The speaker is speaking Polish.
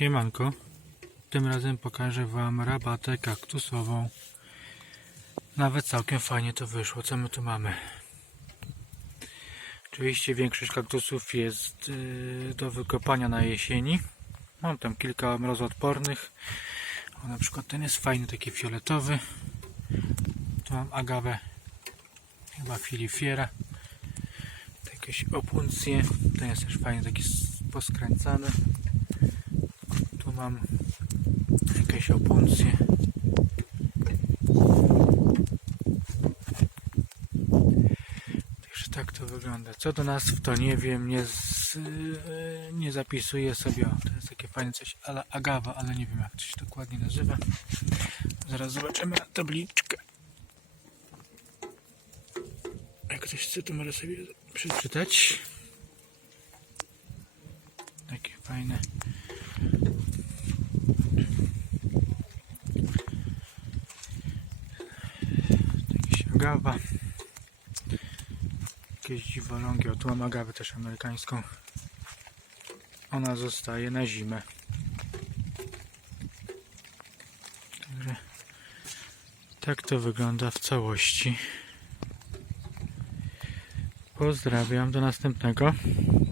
Siemanko. Tym razem pokażę Wam rabatę kaktusową. Nawet całkiem fajnie to wyszło. Co my tu mamy? Oczywiście większość kaktusów jest yy, do wykopania na jesieni. Mam tam kilka mrozoodpornych. O, na przykład ten jest fajny, taki fioletowy. Tu mam agawę, chyba filifiera. Jakieś opuncje. Ten jest też fajny, taki poskręcany. Mam jakieś opuncje. Także tak to wygląda. Co do nazw to nie wiem, nie, z, yy, nie zapisuję sobie. To jest takie fajne coś, ale agawa, ale nie wiem jak to się dokładnie nazywa. Zaraz zobaczymy tabliczkę. Jak ktoś chce, to może sobie przeczytać. Takie fajne. Jakieś agawa. Jakieś dziwolągi. O, tu mam agawę też amerykańską. Ona zostaje na zimę. Także tak to wygląda w całości. Pozdrawiam, do następnego.